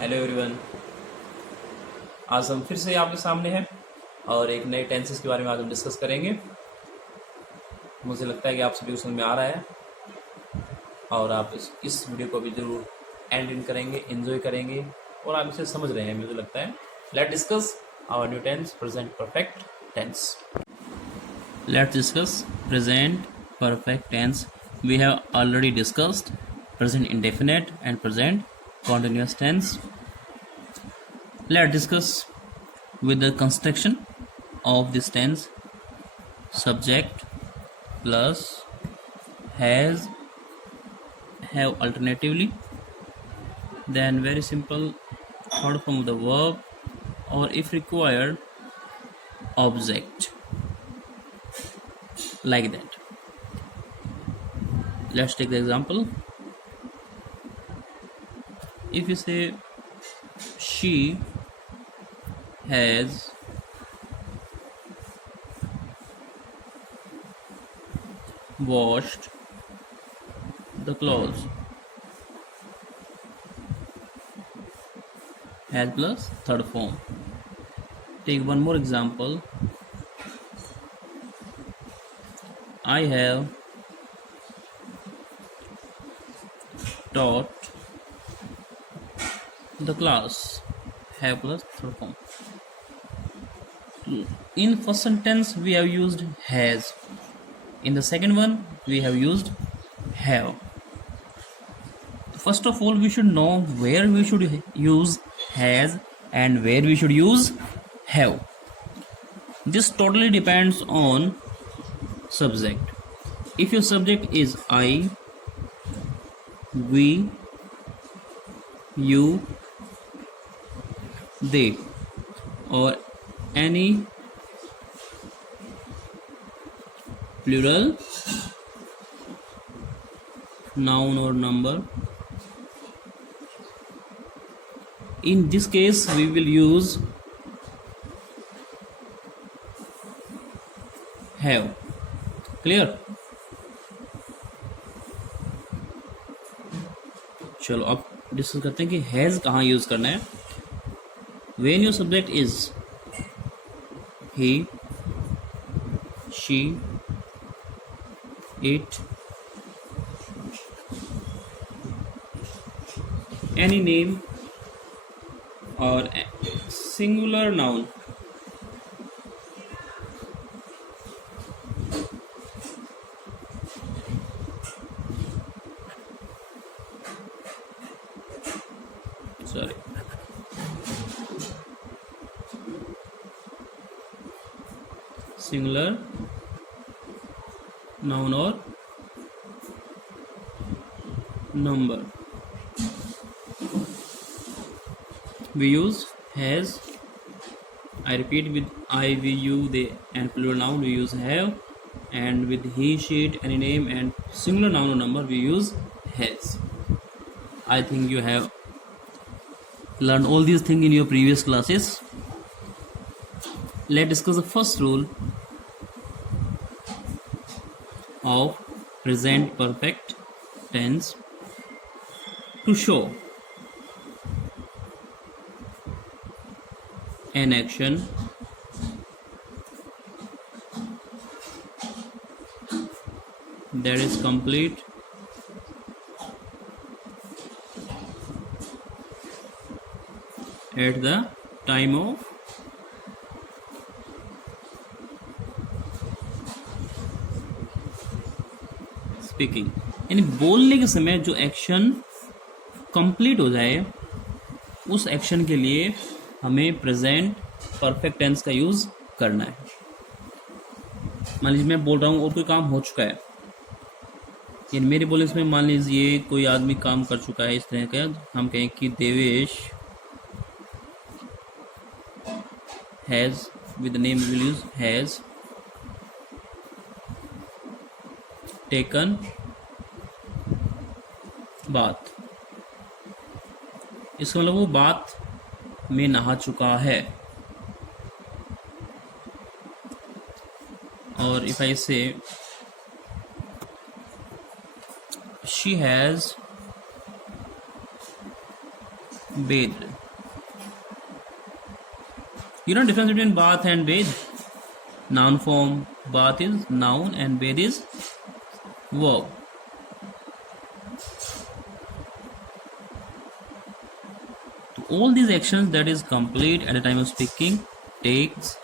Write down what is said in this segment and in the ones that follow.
Hello everyone. आज हम फिर से आपके सामने हैं और एक नए टेंसेस के बारे में आज हम डिस्कस करेंगे। मुझे लगता है कि आप सभी को समझ में आ रहा है और आप इस वीडियो को भी जरूर एंड इन करेंगे, एंजॉय करेंगे और आप इसे समझ रहे हैं मुझे लगता है। Let discuss our new tense, present perfect tense. Let's discuss present perfect tense. We have already discussed present indefinite and present continuous tense. Let's discuss with the construction of this tense. Subject plus has, have alternatively, then very simple third form of the verb, or if required object, like that. Let's take the example. If you say she has washed the clothes, has plus third form. Take one more example. I have taught the class, have plus third form. In first sentence we have used has, in the second one we have used have. First of all, we should know where we should use has and where we should use have. This totally depends on subject. If your subject is I, we, you, they, or any plural noun or number, in this case we will use have. Clear? चलो अब discuss करते हैं कि has कहाँ use करना है। When your subject is he, she, it, any name or singular noun, singular noun or number, we use has. I repeat, with I, we, you, they and plural noun we use have, and with he, she, it, any name and singular noun or number we use has. I think you have learned all these things in your previous classes. Let's discuss the first rule of present perfect tense. To show an action that is complete at the time of speaking, यानी बोलने के समय जो action complete हो जाए उस action के लिए हमें प्रेजेंट परफेक्ट टेंस का यूज करना है। मान लीजिए मैं बोल रहा हूँ और कोई काम हो चुका है, यानी मेरे बोलने में मान लीजिए कोई आदमी काम कर चुका है इस तरह का, हम कहें कि Devesh has, with name will use has taken बात। इसका मतलब वो बात में नहा चुका है। और इफ आई से she has bathed. You know difference between bath and bathe? Noun form, bath is noun and bathe is verb. So all these actions that is complete at the time of speaking takes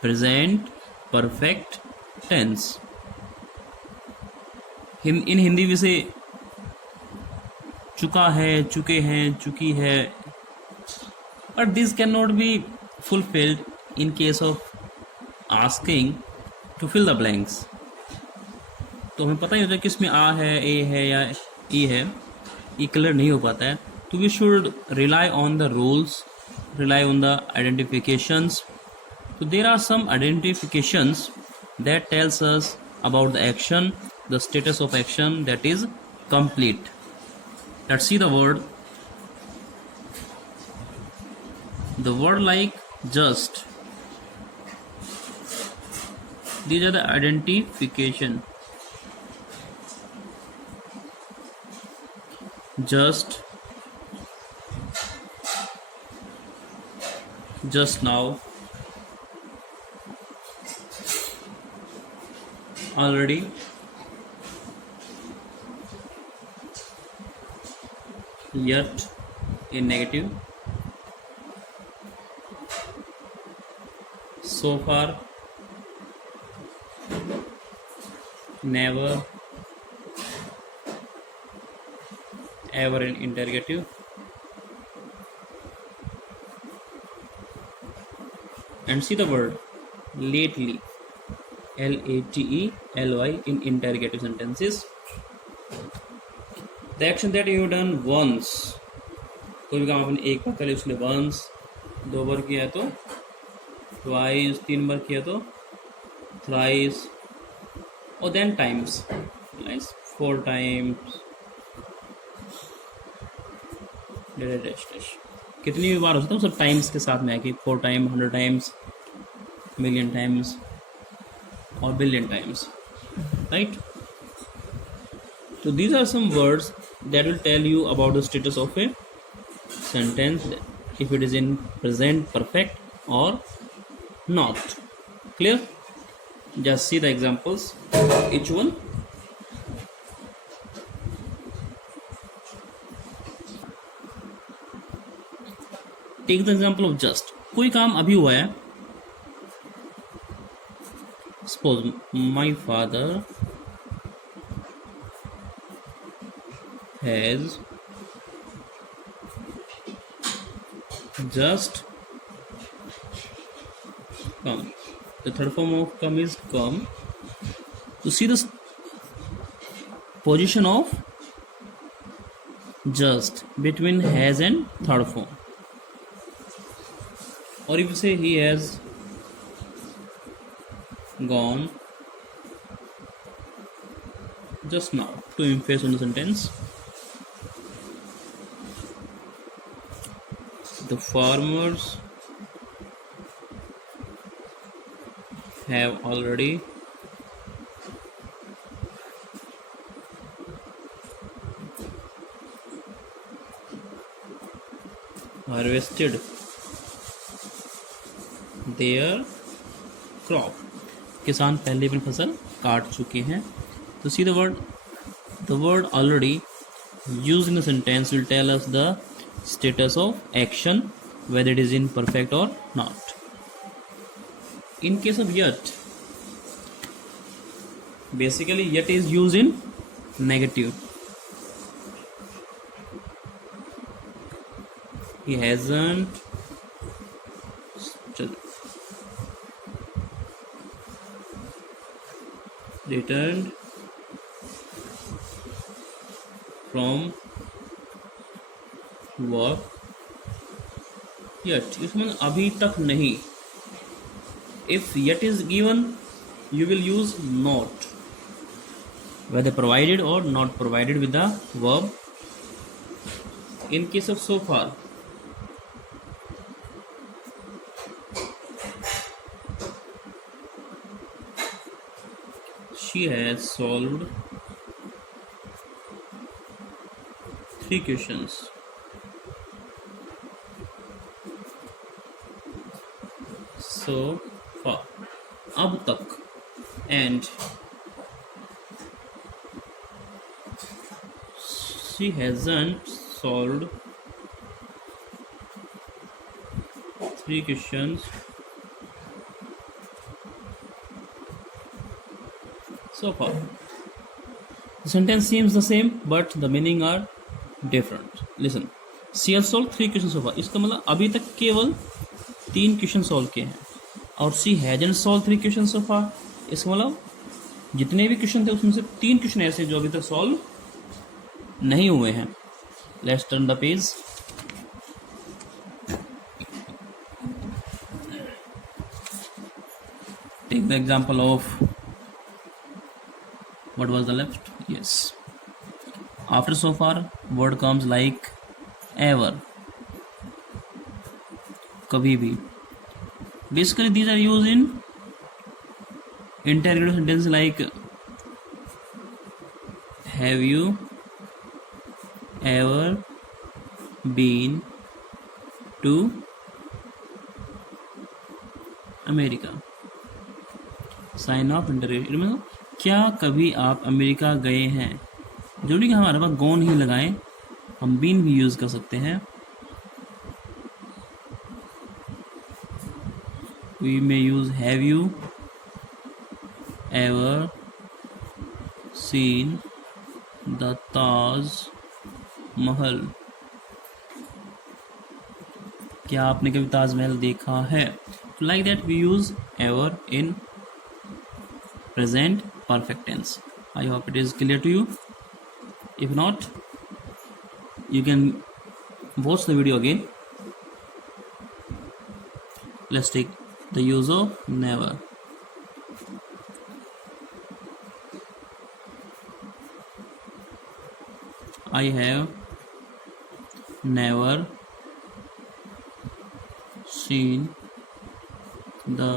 present perfect tense. in Hindi we say चुका है, चुके हैं, चुकी है, but this cannot be fulfilled in case of asking to fill the blanks. तो हमें पता ही होता है कि इसमें आ है, ए है या ई है, ये क्लियर नहीं हो पाता है. तो we should rely on the rules, rely on the identifications. So there are some identifications that tells us about the action, the status of action that is complete. Let's see the word. The word like just. These are the identification. Just now, already, yet in negative, so far, never, ever in interrogative, and see the word lately, lately in interrogative sentences. The action that you have done once, कोई भी काम आपने एक बार कर लिया उसने once, दो बार किया तो twice, तीन बार किया तो thrice, और then times, like 4 times, कितनी भी बार हो सकता है सब टाइम्स के साथ में आके 4 टाइम, 100 टाइम्स, मिलियन टाइम्स और billion times, right? So these are some words that will tell you about the status of a sentence, if it is in present perfect or not. Clear? Just see the examples, each one. Take the example of just. कोई काम अभी हुआ है. Suppose my father has just come. The third form of come is come. To see the position of just between has and third form. Or if you say he has gone just now, to emphasize on the sentence. The farmers have already harvested their crop. किसान पहले अपनी फसल काट चुके हैं. तो see the word already used in the sentence will tell us the status of action, whether it is in perfect or not. In case of yet, basically yet is used in negative. He hasn't returned from work yet. इसमें अभी तक नहीं. If yet is given, you will use not, whether provided or not provided with the verb. In case of so far, she has solved 3 questions. so far, अब तक, and she hasn't solved 3 questions so far. The sentence seems the same but the meaning are different. Listen, she has solved 3 questions so far. इसका मतलब अभी तक केवल 3 question solve किए हैं, और she hasn't solved 3 questions so far, इसका मतलब जितने भी क्वेश्चन थे उसमें से 3 क्वेश्चन ऐसे जो अभी तक सॉल्व नहीं हुए हैं. Let's turn the page. Take the example of what was the left. Yes, after so far word comes like ever, kabhi bhi. Basically these are used in interrogative sentence like have you ever been to America. Sign of interview मतलब क्या कभी आप America गए हैं. जरूरी कि हमारे पास gone ही लगाएं, हम बीन भी यूज कर सकते हैं. We may use have you ever seen the Taj Mahal. क्या आपने कभी ताजमहल देखा है. Like that we use ever in present perfect tense. I hope it is clear to you. If not, you can watch the video again. Let's take the use of never. I have never seen the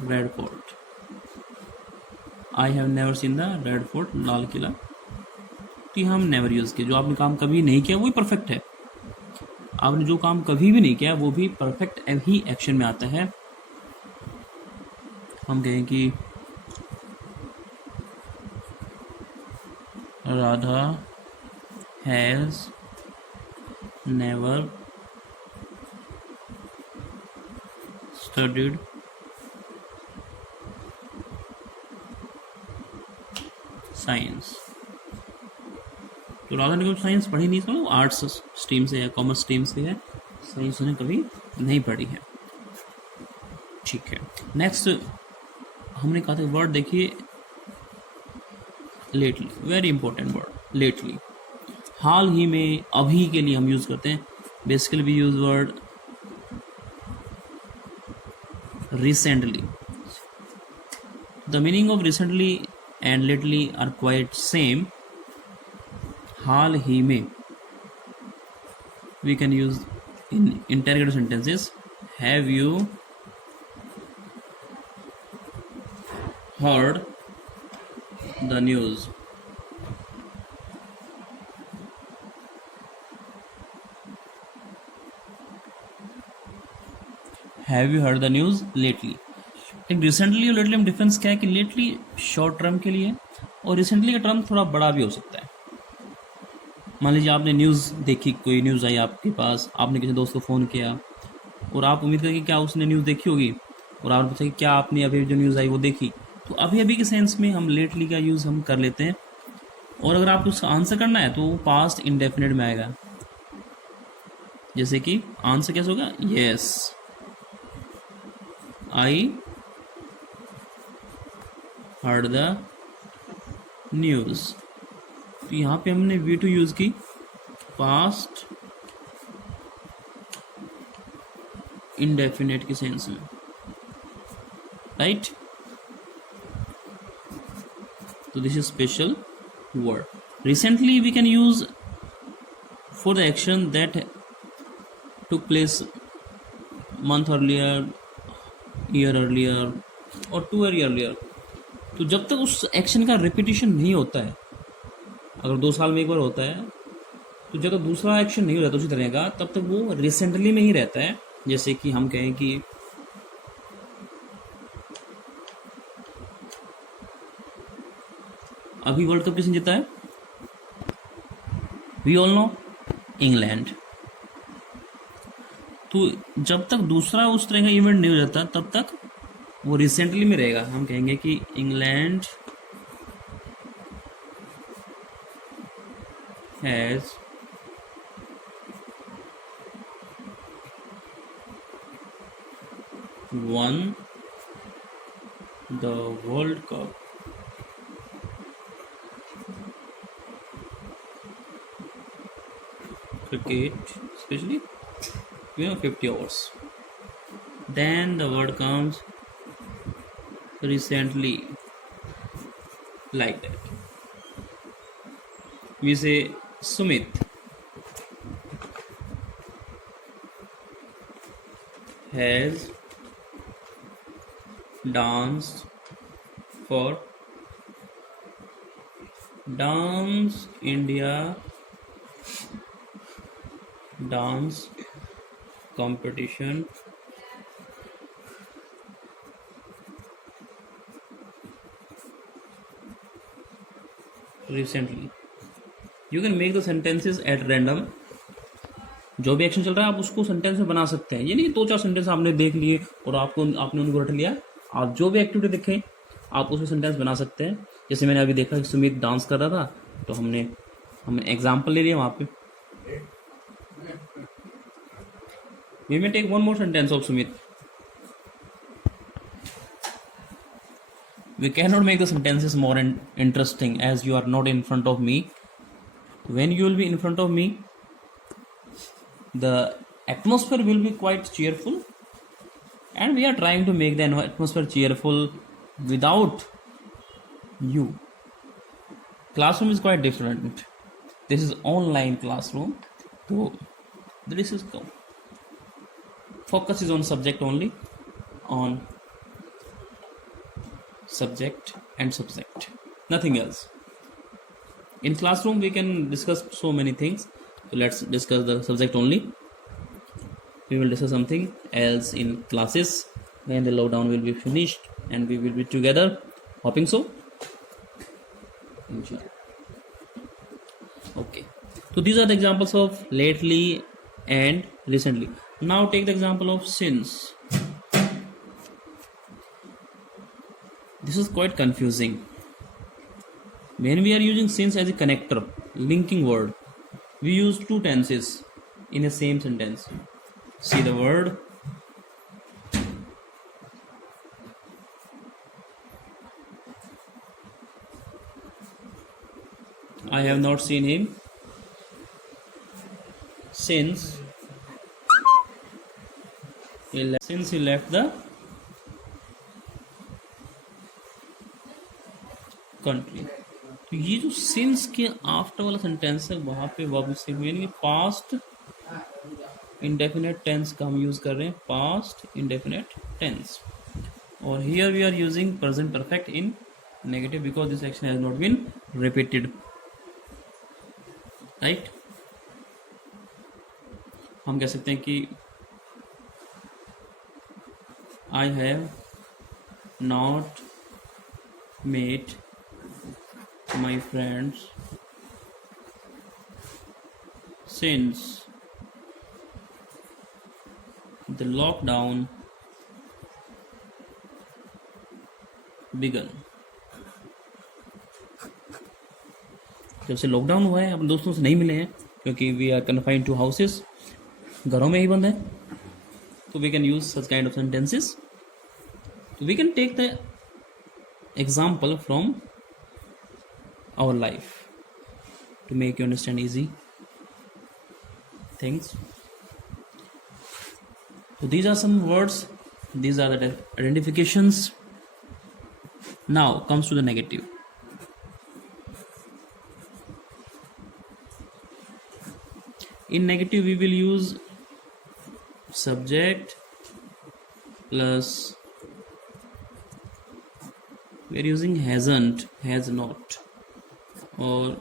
Red Fort. I have never seen the Red Fort, Lal Qila. तो हम never use किया. जो आपने काम कभी नहीं किया वही परफेक्ट है. आपने जो काम कभी भी नहीं किया वो भी परफेक्ट ही एक्शन में आता है. हम कहें कि Radha has never studied science. तो राधा ने कभी साइंस पढ़ी नहीं, वो आर्ट्स स्ट्रीम से है, कॉमर्स स्ट्रीम से है, साइंस उन्हें कभी नहीं पढ़ी है. ठीक है. नेक्स्ट हमने कहा था वर्ड देखिए lately, very important word lately. हाल ही में, अभी के लिए हम यूज करते हैं. Basically we use word recently. The meaning of recently and lately are quite same. हाल ही में we can use in interrogative sentences. Have you heard the news? Have you heard the news lately? एक recently और lately में difference क्या है कि lately short term के लिए और रिसेंटली का टर्म थोड़ा बड़ा भी हो सकता है. मान लीजिए आपने न्यूज़ देखी, कोई न्यूज़ आई आपके पास, आपने किसी दोस्त को फ़ोन किया और आप उम्मीद करें कि क्या उसने न्यूज़ देखी होगी, और आपने पूछा कि क्या आपने अभी जो न्यूज़ आई वो देखी. तो अभी अभी के सेंस में हम लेटली का यूज़ हम कर लेते हैं. और अगर आपको उसका आंसर करना है तो वो पास्ट इंडेफिनिट में आएगा. जैसे कि आंसर कैसे होगा, yes I heard the news. तो यहाँ पे हमने V2 यूज की, पास्ट इंडेफिनेट के सेंस में, राइट. तो this is special word. Recently we can use for the action that took place month earlier, year earlier और 2 year earlier. तो जब तक उस एक्शन का रिपीटिशन नहीं होता है, अगर 2 साल में एक बार होता है तो जब तक दूसरा एक्शन नहीं रहता उसी तरह का, तब तक वो रिसेंटली में ही रहता है। जैसे कि हम कहें कि अभी वर्ल्ड कप किसने जीता है? We all know, England. तो जब तक दूसरा उस तरह का इवेंट नहीं हो जाता तब तक वो रिसेंटली में रहेगा। हम कहेंगे कि England has won the World Cup cricket, especially 50 overs. Then the word comes recently, like that. We say Sumit has danced for Dance India dance competition recently. You can make the sentences at random. जो भी action चल रहा है आप उसको sentence में बना सकते हैं। ये नहीं 2-4 सेंटेंस आपने देख लिए और आपने उनको रट लिया। आप जो भी एक्टिविटी देखें आप उसमें सेंटेंस बना सकते हैं। जैसे मैंने अभी देखा कि सुमित डांस कर रहा था, तो हमने एग्जाम्पल ले लिया वहाँ पे। We may take one more sentence of Sumit. We cannot make the sentences more interesting as you are not in front of me. When you will be in front of me, the atmosphere will be quite cheerful, and we are trying to make the atmosphere cheerful without you. Classroom is quite different. This is online classroom, so this is focus is on subject only, on subject and subject, nothing else. In classroom we can discuss so many things, so let's discuss the subject only. We will discuss something else in classes when the lockdown will be finished and we will be together, hoping so, inshallah. Okay, so these are the examples of lately and recently. Now take the example of since. This is quite confusing. When we are using since as a connector, linking word, we use two tenses in a same sentence. See the word. I have not seen him since he left the country. तो ये जो since के after वाला sentence है वहां पे verb यानी past indefinite tense का हम यूज कर रहे हैं, पास्ट इंडेफिनेट टेंस। और here we are using present perfect in negative because this action has not been repeated, right. हम कह सकते हैं कि I have not met my friends since the lockdown began. जब से लॉकडाउन हुआ है अपन दोस्तों से नहीं मिले हैं क्योंकि we are confined to houses, घरों में ही बंद है, तो we can use such kind of sentences. तो we can take the example from our life to make you understand easy things. So these are some words, these are the identifications. Now comes to the negative. In negative we will use subject plus, we are using hasn't, has not, or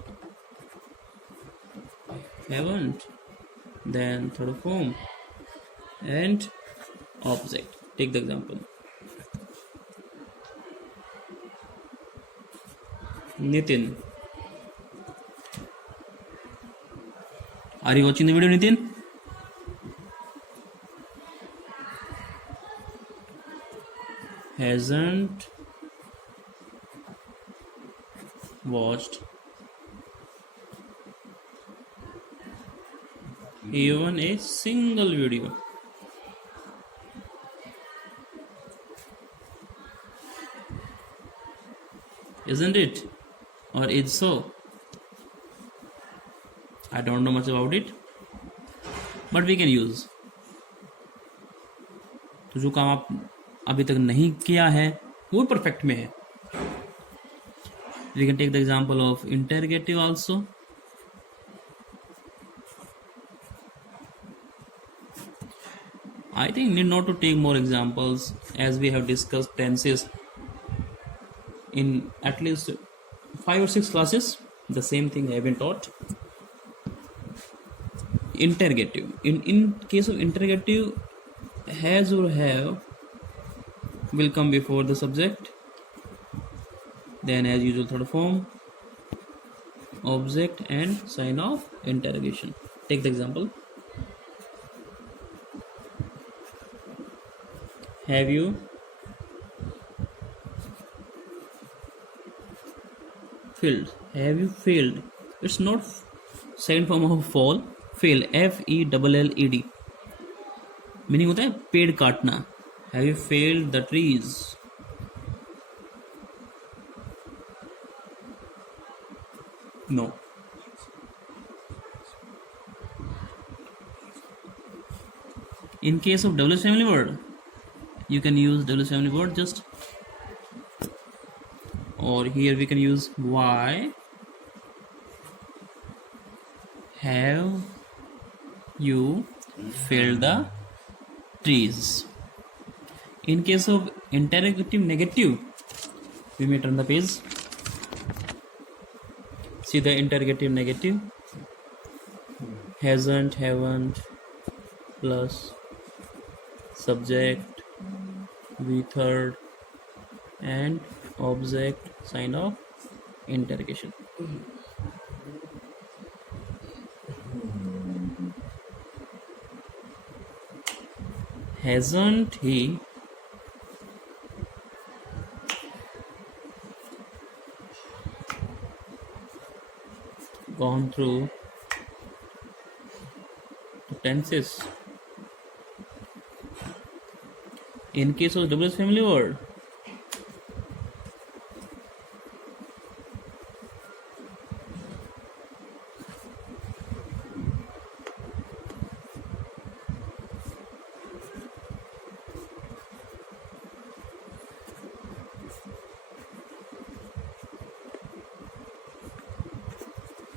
haven't, then third form, and object. Take the example. Nitin. Are you watching the video, Nitin? Hasn't watched even a single video. Isn't it? Or is so? I don't know much about it, but we can use. तो जो काम आप अभी तक नहीं किया है वो परफेक्ट में है. We can take the example of interrogative also. I think need not to take more examples as we have discussed tenses in at least 5 or 6 classes. The same thing I have been taught. Interrogative. In case of interrogative, has or have will come before the subject. Then as usual third form, object and sign of interrogation. Take the example. Have you failed? Have you failed? It's not second form of fall. Fail. FELLED. Meaning होता है पेड़ काटना. Have you failed the trees? No. In case of WH family word, you can use WH family word just, or here we can use why have you felled the trees. In case of interrogative negative, we may turn the page. See the interrogative negative. Hasn't, haven't, plus subject, we third, and object, sign of interrogation. Hasn't he gone through the tenses? In case of WH family word,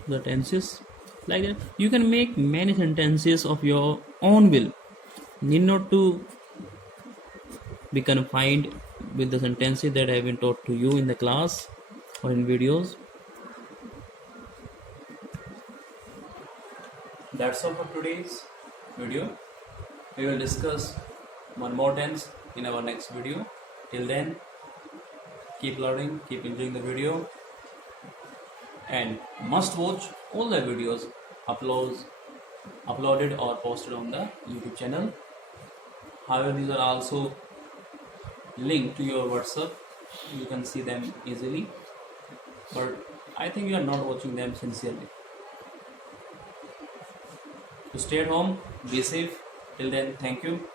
the tenses like that. You can make many sentences of your own will. Need not to be confined with the sentences that have been taught to you in the class or in videos. That's all for today's video. We will discuss one more tense in our next video. Till then, keep learning, keep enjoying the video, and must watch all the videos uploaded or posted on the YouTube channel. However, these are also linked to your WhatsApp. You can see them easily, but I think you are not watching them sincerely. So stay at home, be safe. Till then, thank you.